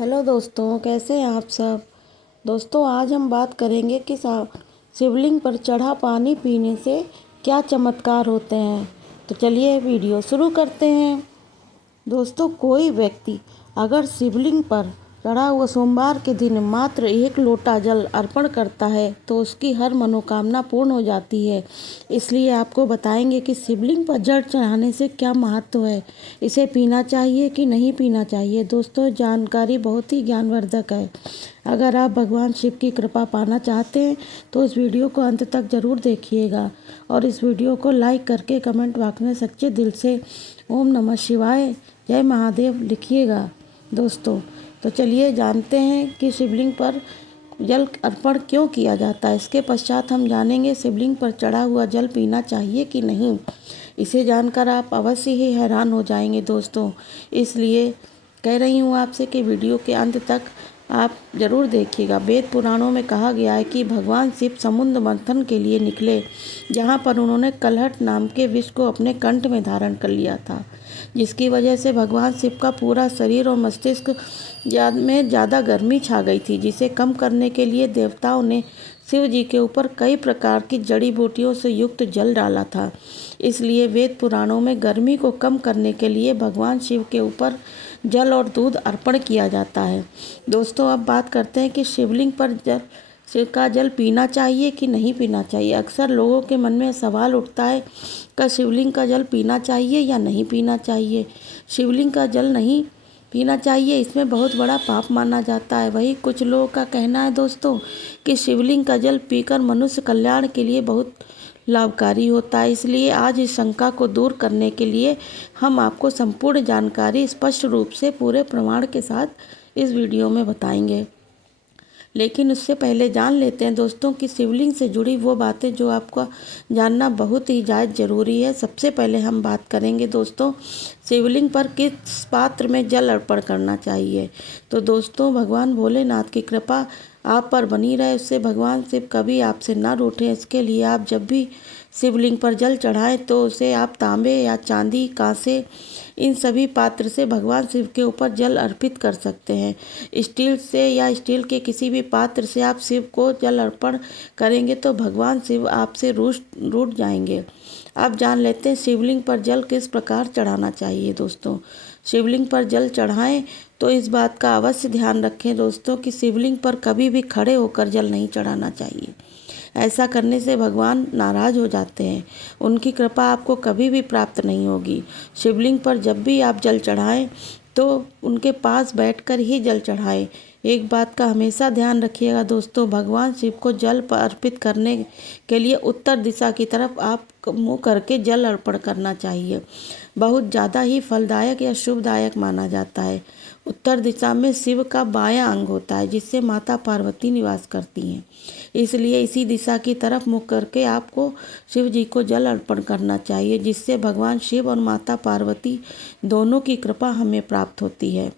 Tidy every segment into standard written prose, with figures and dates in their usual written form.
Hello दोस्तों, कैसे हैं आप सब। दोस्तों, आज हम बात करेंगे कि शिवलिंग पर चढ़ा पानी पीने से क्या चमत्कार होते हैं। तो चलिए वीडियो शुरू करते हैं। दोस्तों, कोई व्यक्ति अगर शिवलिंग पर चढ़ा हुआ सोमवार के दिन मात्र 1 लोटा जल अर्पण करता है तो उसकी हर मनोकामना पूर्ण हो जाती है। इसलिए आपको बताएंगे कि शिवलिंग पर जल चढ़ाने से क्या महत्व है, इसे पीना चाहिए कि नहीं पीना चाहिए। दोस्तों, जानकारी बहुत ही ज्ञानवर्धक है। अगर आप भगवान शिव की कृपा पाना चाहते हैं तो इस वीडियो को अंत तक ज़रूर देखिएगा और इस वीडियो को लाइक करके कमेंट बॉक्स में सच्चे दिल से ओम नमः शिवाय, जय महादेव लिखिएगा। दोस्तों, तो चलिए जानते हैं कि शिवलिंग पर जल अर्पण क्यों किया जाता है। इसके पश्चात हम जानेंगे शिवलिंग पर चढ़ा हुआ जल पीना चाहिए कि नहीं। इसे जानकर आप अवश्य ही हैरान हो जाएंगे दोस्तों। इसलिए कह रही हूँ आपसे कि वीडियो के अंत तक आप ज़रूर देखिएगा। वेद पुराणों में कहा गया है कि भगवान शिव समुद्र मंथन के लिए निकले, जहाँ पर उन्होंने कलहट नाम के विष को अपने कंठ में धारण कर लिया था, जिसकी वजह से भगवान शिव का पूरा शरीर और मस्तिष्क में ज़्यादा गर्मी छा गई थी, जिसे कम करने के लिए देवताओं ने शिव जी के ऊपर कई प्रकार की जड़ी बूटियों से युक्त जल डाला था। इसलिए वेद पुराणों में गर्मी को कम करने के लिए भगवान शिव के ऊपर जल और दूध अर्पण किया जाता है। दोस्तों, अब बात करते हैं कि शिवलिंग पर शिव का जल पीना चाहिए कि नहीं पीना चाहिए। अक्सर लोगों के मन में सवाल उठता है कि शिवलिंग का जल पीना चाहिए या नहीं पीना चाहिए। शिवलिंग का जल नहीं पीना चाहिए, इसमें बहुत बड़ा पाप माना जाता है। वही कुछ लोगों का कहना है दोस्तों कि शिवलिंग का जल पीकर मनुष्य कल्याण के लिए बहुत लाभकारी होता है। इसलिए आज इस शंका को दूर करने के लिए हम आपको संपूर्ण जानकारी स्पष्ट रूप से पूरे प्रमाण के साथ इस वीडियो में बताएंगे। लेकिन उससे पहले जान लेते हैं दोस्तों कि शिवलिंग से जुड़ी वो बातें जो आपको जानना बहुत ही ज़्यादा ज़रूरी है। सबसे पहले हम बात करेंगे दोस्तों, शिवलिंग पर किस पात्र में जल अर्पण करना चाहिए। तो दोस्तों, भगवान भोलेनाथ की कृपा आप पर बनी रहे, उससे भगवान शिव कभी आपसे ना रूठें। इसके लिए आप जब भी शिवलिंग पर जल चढ़ाएं तो उसे आप तांबे या चांदी, कांसे, इन सभी पात्र से भगवान शिव के ऊपर जल अर्पित कर सकते हैं। स्टील से या स्टील के किसी भी पात्र से आप शिव को जल अर्पण करेंगे तो भगवान शिव आपसे रूठ जाएंगे। अब जान लेते हैं शिवलिंग पर जल किस प्रकार चढ़ाना चाहिए। दोस्तों, शिवलिंग पर जल चढ़ाएं तो इस बात का अवश्य ध्यान रखें दोस्तों कि शिवलिंग पर कभी भी खड़े होकर जल नहीं चढ़ाना चाहिए। ऐसा करने से भगवान नाराज हो जाते हैं, उनकी कृपा आपको कभी भी प्राप्त नहीं होगी। शिवलिंग पर जब भी आप जल चढ़ाएं तो उनके पास बैठकर ही जल चढ़ाएं। एक बात का हमेशा ध्यान रखिएगा दोस्तों, भगवान शिव को जल अर्पित करने के लिए उत्तर दिशा की तरफ आप मुँह करके जल अर्पण करना चाहिए। बहुत ज़्यादा ही फलदायक या शुभदायक माना जाता है। उत्तर दिशा में शिव का बायां अंग होता है, जिससे माता पार्वती निवास करती हैं। इसलिए इसी दिशा की तरफ मुख करके आपको शिव जी को जल अर्पण करना चाहिए, जिससे भगवान शिव और माता पार्वती दोनों की कृपा हमें प्राप्त होती है।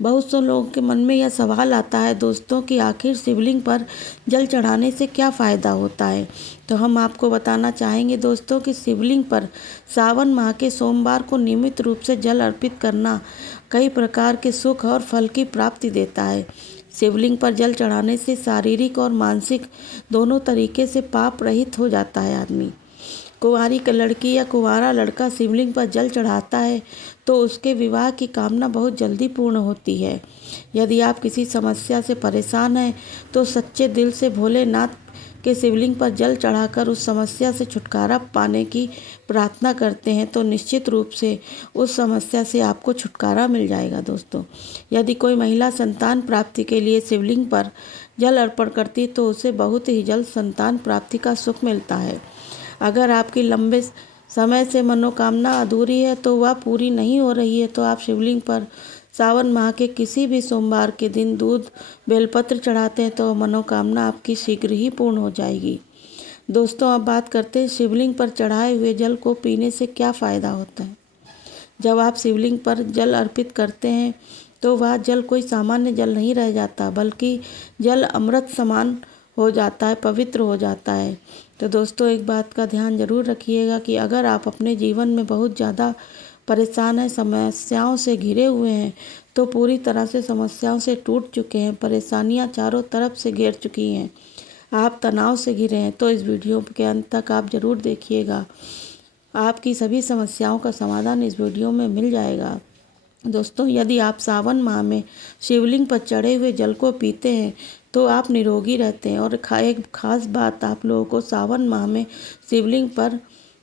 बहुत से लोगों के मन में यह सवाल आता है दोस्तों कि आखिर शिवलिंग पर जल चढ़ाने से क्या फ़ायदा होता है। तो हम आपको बताना चाहेंगे दोस्तों कि शिवलिंग पर सावन माह के सोमवार को नियमित रूप से जल अर्पित करना कई प्रकार के सुख और फल की प्राप्ति देता है। शिवलिंग पर जल चढ़ाने से शारीरिक और मानसिक दोनों तरीके से पाप रहित हो जाता है आदमी। कुंवारी लड़की या कुंवारा लड़का शिवलिंग पर जल चढ़ाता है तो उसके विवाह की कामना बहुत जल्दी पूर्ण होती है। यदि आप किसी समस्या से परेशान हैं तो सच्चे दिल से भोलेनाथ के शिवलिंग पर जल चढ़ाकर उस समस्या से छुटकारा पाने की प्रार्थना करते हैं तो निश्चित रूप से उस समस्या से आपको छुटकारा मिल जाएगा। दोस्तों, यदि कोई महिला संतान प्राप्ति के लिए शिवलिंग पर जल अर्पण करती तो उसे बहुत ही जल्द संतान प्राप्ति का सुख मिलता है। अगर आपकी लंबे समय से मनोकामना अधूरी है तो वह पूरी नहीं हो रही है तो आप शिवलिंग पर सावन माह के किसी भी सोमवार के दिन दूध बेलपत्र चढ़ाते हैं तो मनोकामना आपकी शीघ्र ही पूर्ण हो जाएगी। दोस्तों, अब बात करते हैं शिवलिंग पर चढ़ाए हुए जल को पीने से क्या फ़ायदा होता है। जब आप शिवलिंग पर जल अर्पित करते हैं तो वह जल कोई सामान्य जल नहीं रह जाता, बल्कि जल अमृत समान हो जाता है, पवित्र हो जाता है। तो दोस्तों, एक बात का ध्यान जरूर रखिएगा कि अगर आप अपने जीवन में बहुत ज़्यादा परेशान हैं, समस्याओं से घिरे हुए हैं, तो पूरी तरह से समस्याओं से टूट चुके हैं, परेशानियां चारों तरफ से घेर चुकी हैं, आप तनाव से घिरे हैं, तो इस वीडियो के अंत तक आप ज़रूर देखिएगा। आपकी सभी समस्याओं का समाधान इस वीडियो में मिल जाएगा। दोस्तों, यदि आप सावन माह में शिवलिंग पर चढ़े हुए जल को पीते हैं तो आप निरोगी रहते हैं। और एक खास बात, आप लोगों को सावन माह में शिवलिंग पर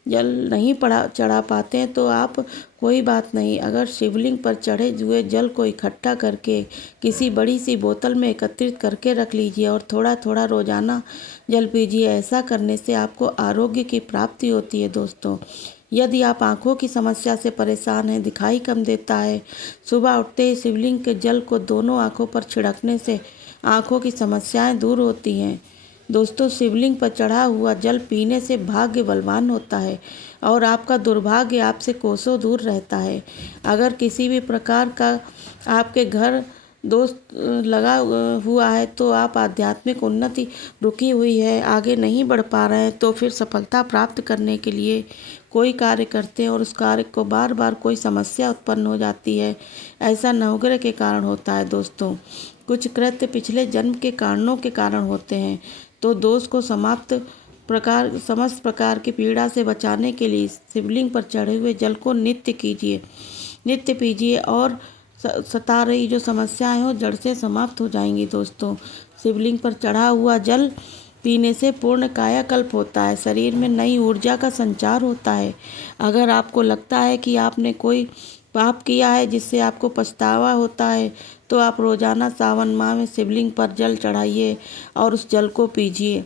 जल नहीं चढ़ा पाते हैं तो आप कोई बात नहीं, अगर शिवलिंग पर चढ़े हुए जल को इकट्ठा करके किसी बड़ी सी बोतल में एकत्रित करके रख लीजिए और थोड़ा थोड़ा रोजाना जल पीजिए। ऐसा करने से आपको आरोग्य की प्राप्ति होती है। दोस्तों, यदि आप आंखों की समस्या से परेशान हैं, दिखाई कम देता है, सुबह उठते ही शिवलिंग के जल को दोनों आंखों पर छिड़कने से आंखों की समस्याएं दूर होती हैं। दोस्तों, शिवलिंग पर चढ़ा हुआ जल पीने से भाग्य बलवान होता है और आपका दुर्भाग्य आपसे कोसों दूर रहता है। अगर किसी भी प्रकार का आपके घर दोष लगा हुआ है तो आप आध्यात्मिक उन्नति रुकी हुई है, आगे नहीं बढ़ पा रहे हैं, तो फिर सफलता प्राप्त करने के लिए कोई कार्य करते हैं और उस कार्य को बार बार कोई समस्या उत्पन्न हो जाती है। ऐसा नवग्रह के कारण होता है। दोस्तों, कुछ कृत्य पिछले जन्म के कारणों के कारण होते हैं, तो दोष को समस्त प्रकार की पीड़ा से बचाने के लिए शिवलिंग पर चढ़े हुए जल को नित्य पीजिए और सता रही जो समस्याएं हो जड़ से समाप्त हो जाएंगी। दोस्तों, शिवलिंग पर चढ़ा हुआ जल पीने से पूर्ण कायाकल्प होता है, शरीर में नई ऊर्जा का संचार होता है। अगर आपको लगता है कि आपने कोई पाप किया है जिससे आपको पछतावा होता है, तो आप रोजाना सावन माह में शिवलिंग पर जल चढ़ाइए और उस जल को पीजिए।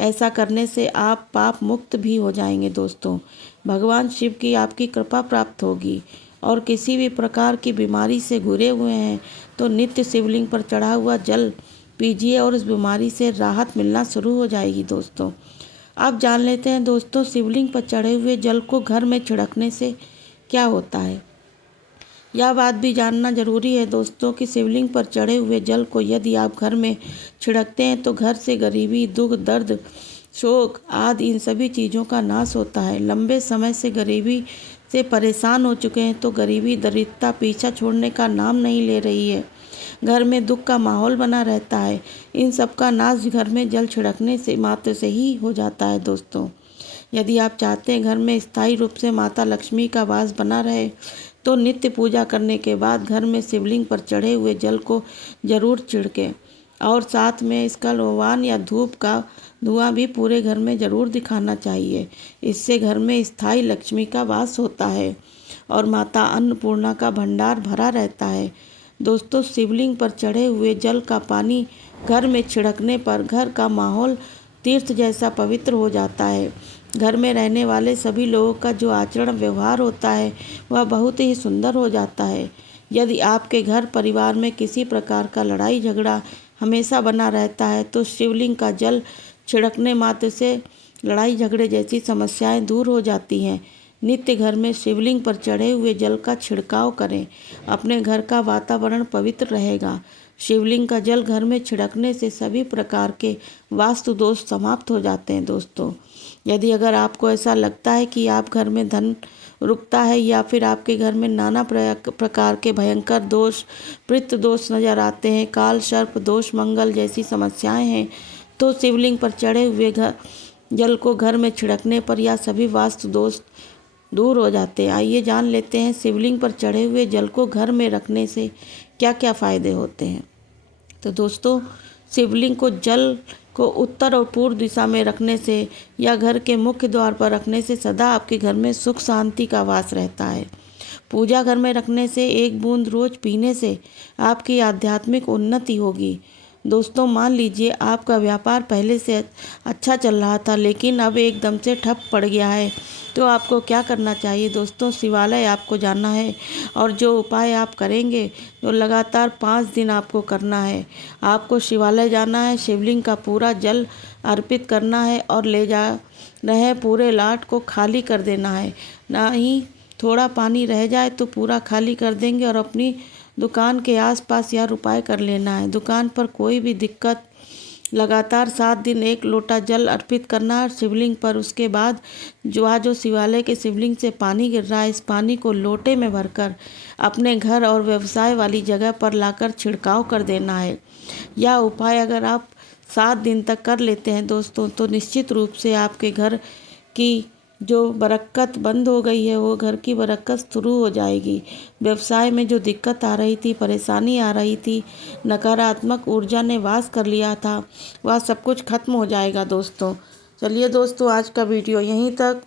ऐसा करने से आप पाप मुक्त भी हो जाएंगे। दोस्तों, भगवान शिव की आपकी कृपा प्राप्त होगी और किसी भी प्रकार की बीमारी से घिरे हुए हैं तो नित्य शिवलिंग पर चढ़ा हुआ जल पीजिए और इस बीमारी से राहत मिलना शुरू हो जाएगी। दोस्तों, अब जान लेते हैं दोस्तों, शिवलिंग पर चढ़े हुए जल को घर में छिड़कने से क्या होता है। यह बात भी जानना जरूरी है दोस्तों कि शिवलिंग पर चढ़े हुए जल को यदि आप घर में छिड़कते हैं तो घर से गरीबी, दुख, दर्द, शोक आदि इन सभी चीज़ों का नाश होता है। लंबे समय से गरीबी से परेशान हो चुके हैं तो गरीबी, दरिद्रता पीछा छोड़ने का नाम नहीं ले रही है। घर में दुख का माहौल बना रहता है। इन सब का नाश घर में जल छिड़कने से मात्र से ही हो जाता है। दोस्तों, यदि आप चाहते हैं घर में स्थायी रूप से माता लक्ष्मी का वास बना रहे तो नित्य पूजा करने के बाद घर में शिवलिंग पर चढ़े हुए जल को जरूर छिड़कें और साथ में इसका लोवान या धूप का धुआं भी पूरे घर में जरूर दिखाना चाहिए। इससे घर में स्थायी लक्ष्मी का वास होता है और माता अन्नपूर्णा का भंडार भरा रहता है। दोस्तों, शिवलिंग पर चढ़े हुए जल का पानी घर में छिड़कने पर घर का माहौल तीर्थ जैसा पवित्र हो जाता है। घर में रहने वाले सभी लोगों का जो आचरण व्यवहार होता है वह बहुत ही सुंदर हो जाता है। यदि आपके घर परिवार में किसी प्रकार का लड़ाई झगड़ा हमेशा बना रहता है तो शिवलिंग का जल छिड़कने मात्र से लड़ाई झगड़े जैसी समस्याएं दूर हो जाती हैं। नित्य घर में शिवलिंग पर चढ़े हुए जल का छिड़काव करें, अपने घर का वातावरण पवित्र रहेगा। शिवलिंग का जल घर में छिड़कने से सभी प्रकार के वास्तु दोष समाप्त हो जाते हैं। दोस्तों, यदि अगर आपको ऐसा लगता है कि आप घर में धन रुकता है या फिर आपके घर में नाना प्रकार के भयंकर दोष, पितृ दोष नजर आते हैं, काल सर्प दोष, मंगल जैसी समस्याएं हैं, तो शिवलिंग पर चढ़े हुए जल को घर में छिड़कने पर यह सभी वास्तु दोष दूर हो जाते हैं। आइए जान लेते हैं शिवलिंग पर चढ़े हुए जल को घर में रखने से क्या क्या फायदे होते हैं। तो दोस्तों, शिवलिंग को जल को उत्तर और पूर्व दिशा में रखने से या घर के मुख्य द्वार पर रखने से सदा आपके घर में सुख शांति का वास रहता है। पूजा घर में रखने से एक बूंद रोज पीने से आपकी आध्यात्मिक उन्नति होगी। दोस्तों, मान लीजिए आपका व्यापार पहले से अच्छा चल रहा था लेकिन अब एकदम से ठप पड़ गया है, तो आपको क्या करना चाहिए। दोस्तों, शिवालय आपको जाना है और जो उपाय आप करेंगे तो लगातार 5 दिन आपको करना है। आपको शिवालय जाना है, शिवलिंग का पूरा जल अर्पित करना है और ले जा रहे पूरे लाट को खाली कर देना है। ना ही थोड़ा पानी रह जाए तो पूरा खाली कर देंगे और अपनी दुकान के आसपास यह उपाय कर लेना है। दुकान पर कोई भी दिक्कत लगातार 7 दिन 1 लोटा जल अर्पित करना है शिवलिंग पर। उसके बाद जो शिवालय के शिवलिंग से पानी गिर रहा है, इस पानी को लोटे में भरकर अपने घर और व्यवसाय वाली जगह पर लाकर छिड़काव कर देना है। यह उपाय अगर आप 7 दिन तक कर लेते हैं दोस्तों, तो निश्चित रूप से आपके घर की जो बरक़्क़त बंद हो गई है, वो घर की बरक़्क़त शुरू हो जाएगी। व्यवसाय में जो दिक्कत आ रही थी, परेशानी आ रही थी, नकारात्मक ऊर्जा ने वास कर लिया था, वह सब कुछ खत्म हो जाएगा दोस्तों। चलिए दोस्तों, आज का वीडियो यहीं तक।